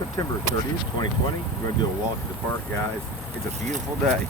September 30th, 2020. We're going to do a walk to the park, guys. It's a beautiful day.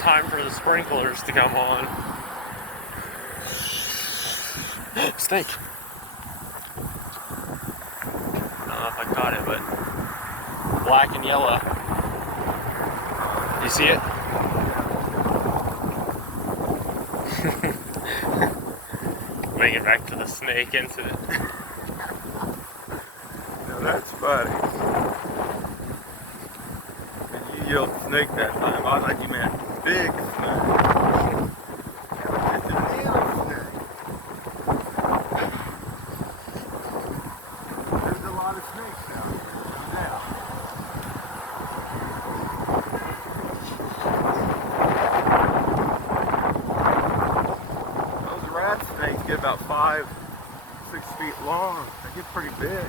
Time for the sprinklers to come on. Snake. I don't know if I caught it, but black and yellow. You see it? Make it back to the snake incident. Now that's funny. And you yelled snake that time. I thought you meant big snake. It's a little snake. There's a lot of snakes out here. Now. Those rat snakes get about 5-6 feet long. They get pretty big.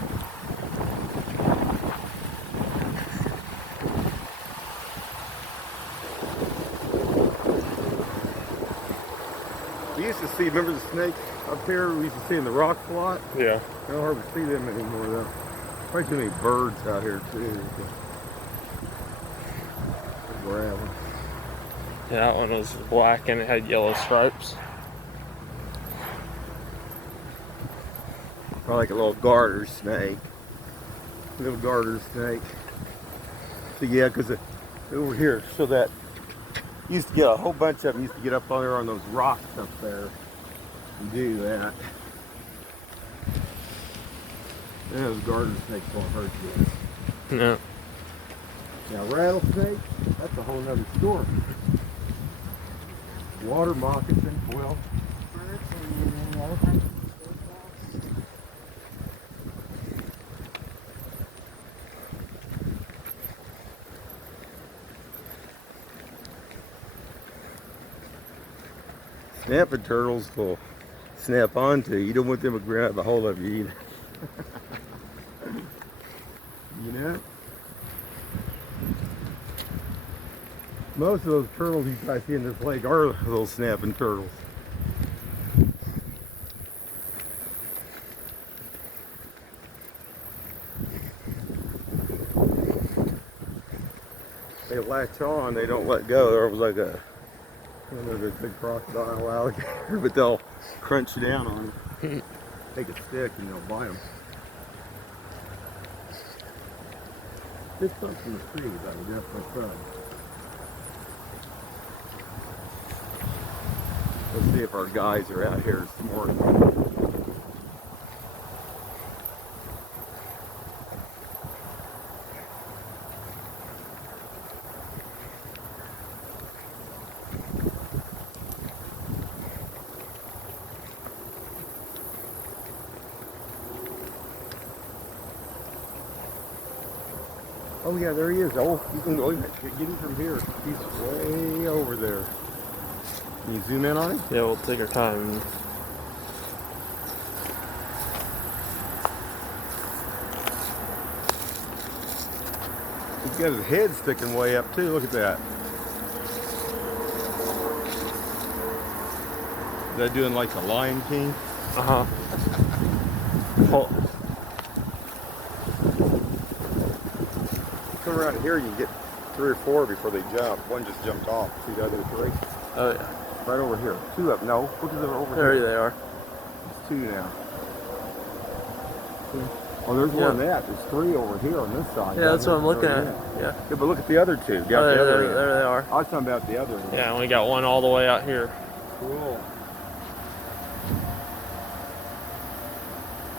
We used to see, remember the snake up here we used to see in the rock plot? Yeah. I don't hardly see them anymore though. Probably too many birds out here too. Grab them. Yeah, that one was black and it had yellow stripes. Probably like a little garter snake. Little garter snake. So yeah, because over here, so that used to get a whole bunch of them used to get up on there on those rocks up there and do that. Yeah, those garter snakes won't hurt you. No. Now rattlesnake, that's a whole nother story. Water moccasin, well. Snapping turtles will snap onto you. You don't want them to grab a hold of you either. You know? Most of those turtles you guys see in this lake are little snapping turtles. They latch on, they don't let go. There was like a big crocodile alligator, but they'll crunch down on it. Take a stick and they'll bite them. This comes from the trees, I would definitely say. Let's see if our guys are out here this morning. Oh yeah, there he is. Oh, you can go get him from here. He's way over there. Can you zoom in on him? Yeah, we'll take our time. He's got his head sticking way up too. Look at that. Is that doing like the Lion King? Uh-huh. Oh. Come around here, you can get 3 or 4 before they jump. One just jumped off. See the other 3? Oh yeah. Right over here. 2 up. No, look at them over There here. they are. It's 2 now. See? Oh, there's Yeah. more than that. There's 3 over here on this side. Yeah, that's what I'm looking Oh, at. yeah. Yeah. Yeah, but look at the other 2. Oh, there they are. I was talking about the other end. Yeah, and we got one all the way out here. Cool.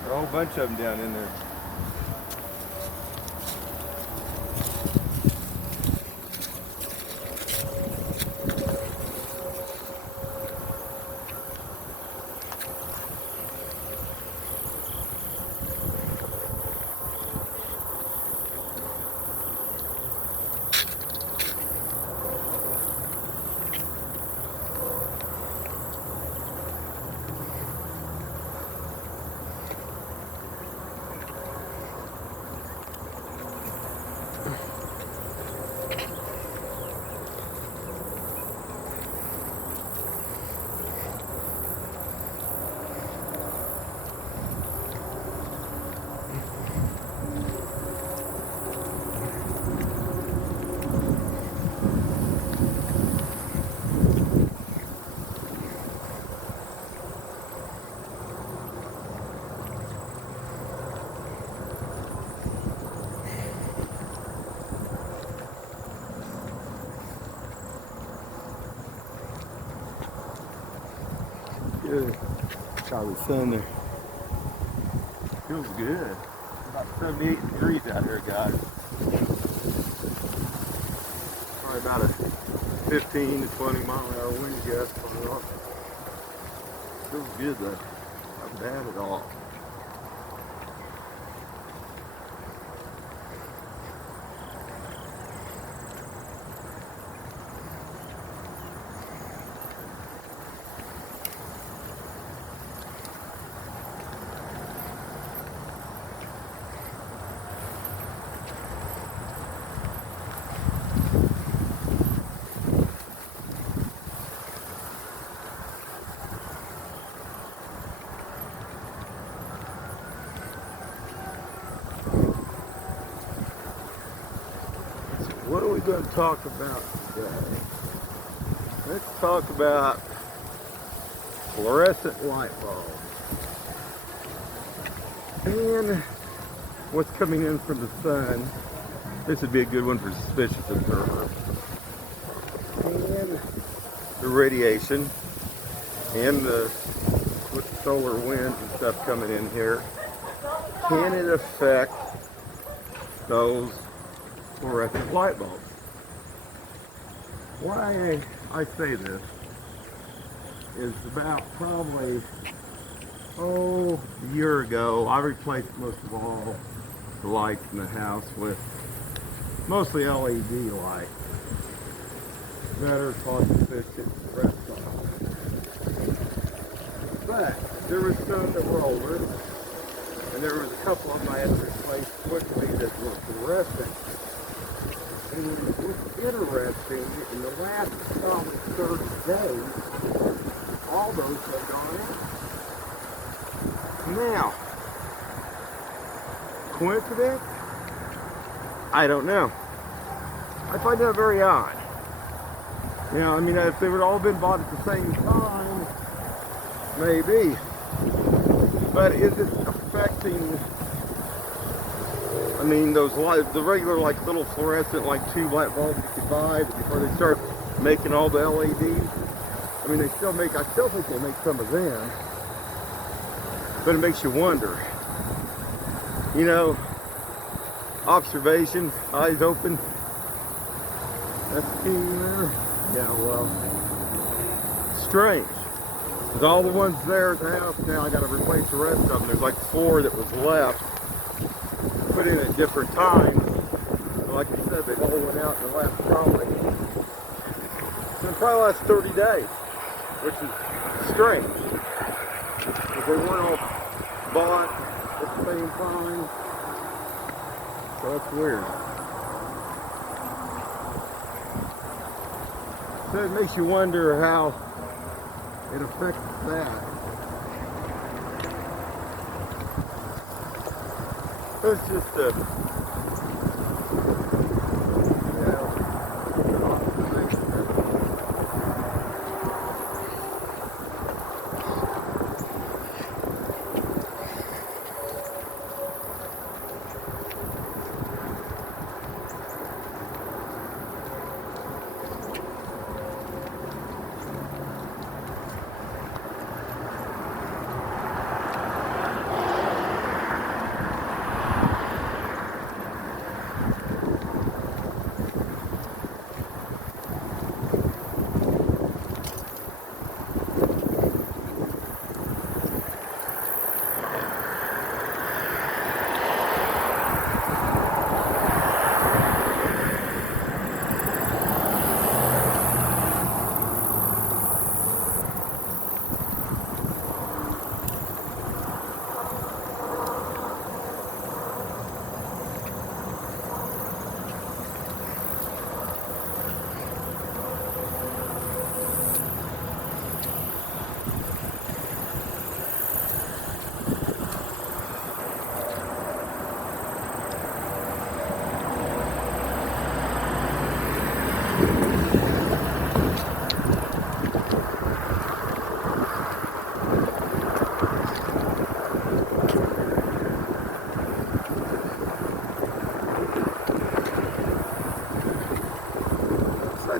There are a whole bunch of them down in there. Good. Got the sun there. Feels good. About 78 degrees out here, guys. Probably about a 15 to 20 mile an hour wind gust going on. Feels good though. Not bad at all. What are we going to talk about today? Let's talk about fluorescent light bulbs and what's coming in from the sun. This would be a good one for suspicious observers. And the radiation and with solar winds and stuff coming in here. Can it affect those fluorescent light bulbs? Why I say this is about probably a year ago I replaced most of all the lights in the house with mostly LED lights that are cost efficient and rest on. But there were some that were older, and there was a couple of them I had to replace quickly that were fluorescent. And what's interesting, in the last probably 30 days, all those have gone out. Now, coincidence? I don't know. I find that very odd. Now, I mean, if they would all been bought at the same time, maybe. But is it affecting, I mean, those light, the regular like little fluorescent like tube light bulbs you could buy before they start making all the LEDs? I mean, I still think they make some of them, but it makes you wonder. You know, observation, eyes open. That's the key there. Yeah, well, strange. Because all the ones there at the house now, I got to replace the rest of them. There's like 4 that was left, put in at different times. But like I said, they all went out in the last probably last 30 days, which is strange. Because they weren't all bought at the same time. So that's weird. So it makes you wonder how it affects that. It's just a,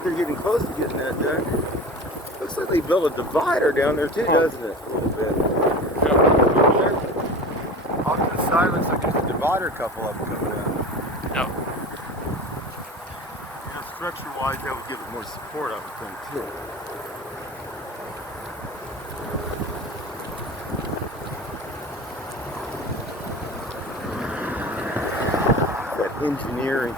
like they're getting close to getting that done. Looks like they built a divider down there too, doesn't it? A little bit. Off to the side looks like there's a divider couple of them coming out. Yep. You know, structure-wise, that would give it more support, I would think, too. That engineering.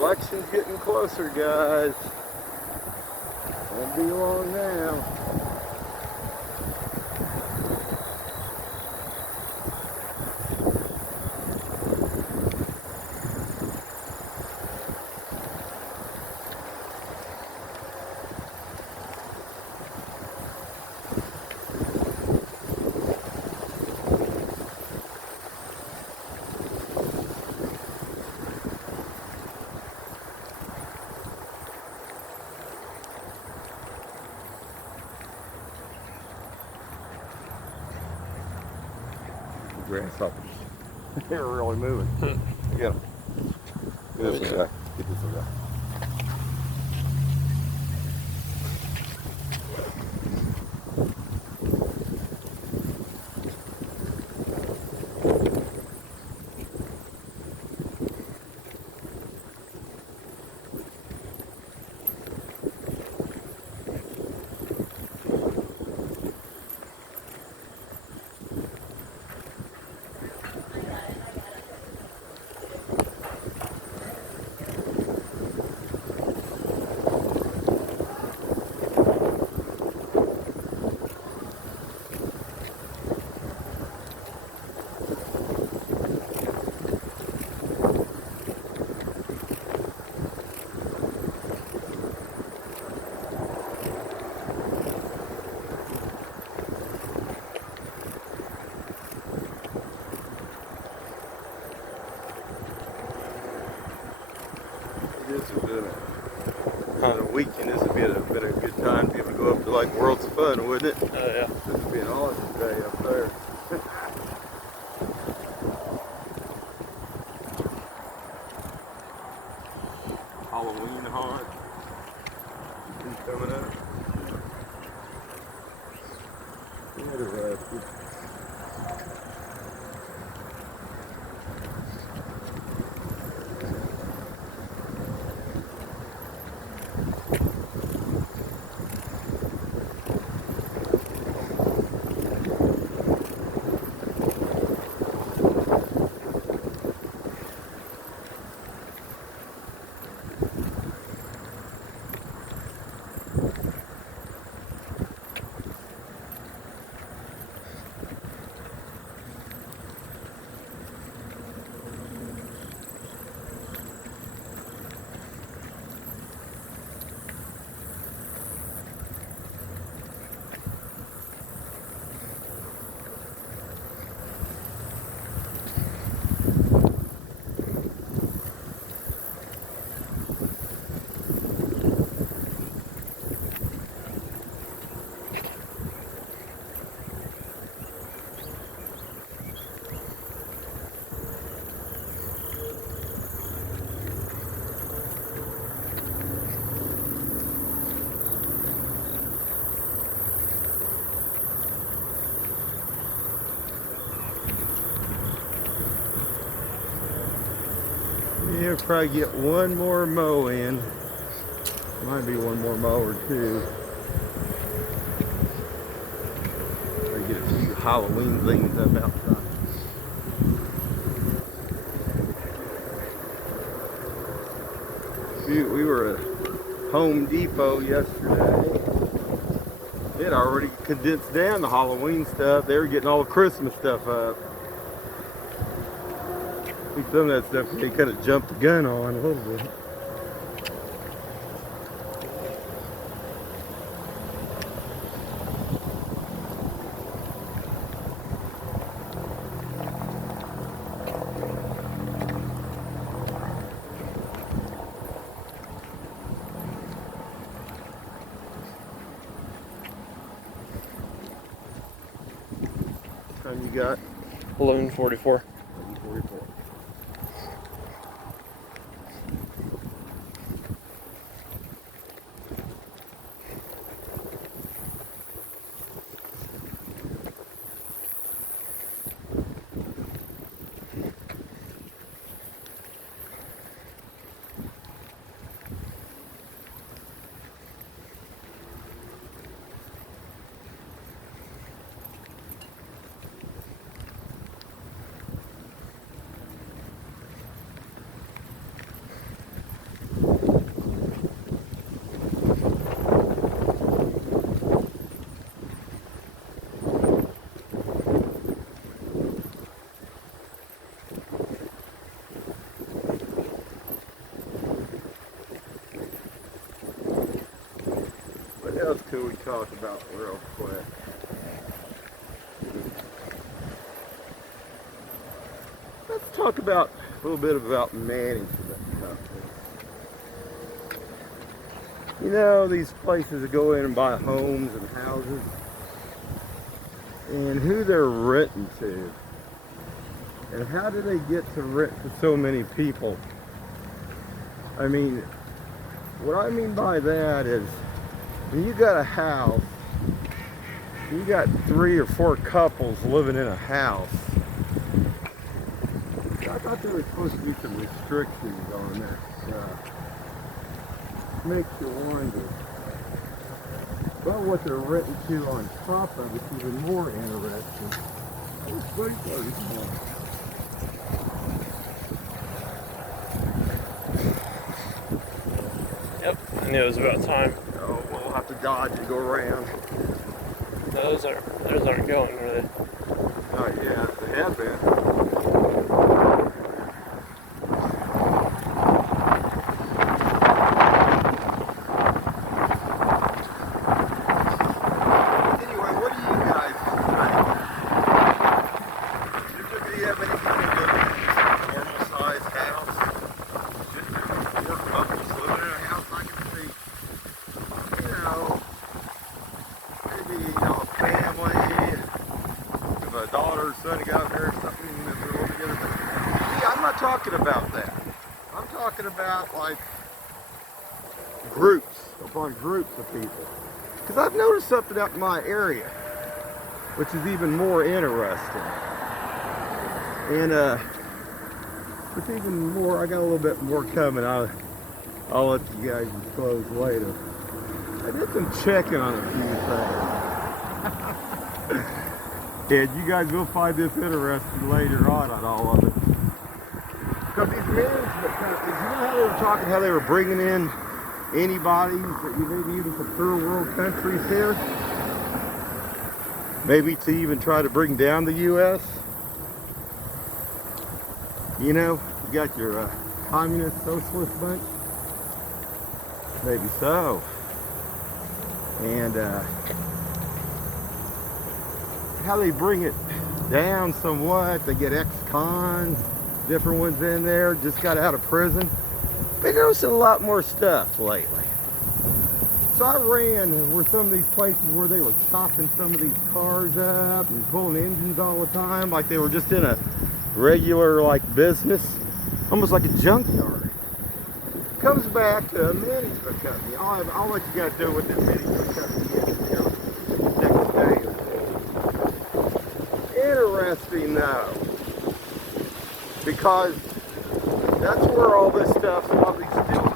Election's getting closer, guys. Won't be long now. Grasshoppers. They're really moving. Get them. Get this one, guy. Get this one, guy. On a weekend, this would be been a good time to be able to go up to like World's Fun, wouldn't it? Oh yeah. This would be an awesome day up there. Halloween haunt coming up. Interesting. Yeah, probably get one more mow in. Might be one more mow or two. Or get a few Halloween things up outside. Shoot, we were at Home Depot yesterday. It had already condensed down the Halloween stuff. They were getting all the Christmas stuff up. I think some of that stuff they kind of jumped the gun on a little bit. What time you got? 11:44. 44. What else could we talk about real quick? Let's talk about a little bit about management companies. You know, these places that go in and buy homes and houses, and who they're renting to, and how do they get to rent to so many people? I mean, what I mean by that is, when you got a house, you got 3 or 4 couples living in a house. I thought there was supposed to be some restrictions on there. Makes you wonder. But what they're renting to on top of it's even more interesting. Those sprinklers on. Yep, I knew it was about time. Oh, we'll have to dodge and go around. Those aren't going really. Oh yeah, they have been. Anyway, what do you guys think? Do you have any kind of normal sized house? Just 4 couples living got like groups upon groups of people. Because I've noticed something up in my area, which is even more interesting. And it's even more, I got a little bit more coming. I'll let you guys disclose later. I did some checking on a few things. And you guys will find this interesting later on all of it. Because these management companies, you know how they were talking, how they were bringing in anybody, maybe even from third world countries here? Maybe to even try to bring down the U.S.? You know, you got your communist socialist bunch? Maybe so. And how they bring it down somewhat, they get ex-cons, different ones in there, just got out of prison. Been noticing a lot more stuff lately. So I ran where some of these places where they were chopping some of these cars up and pulling engines all the time, like they were just in a regular like business, almost like a junkyard. Comes back to a management company. I'll let you guys know what this management company is next day. Interesting though, because that's where all this stuff's probably still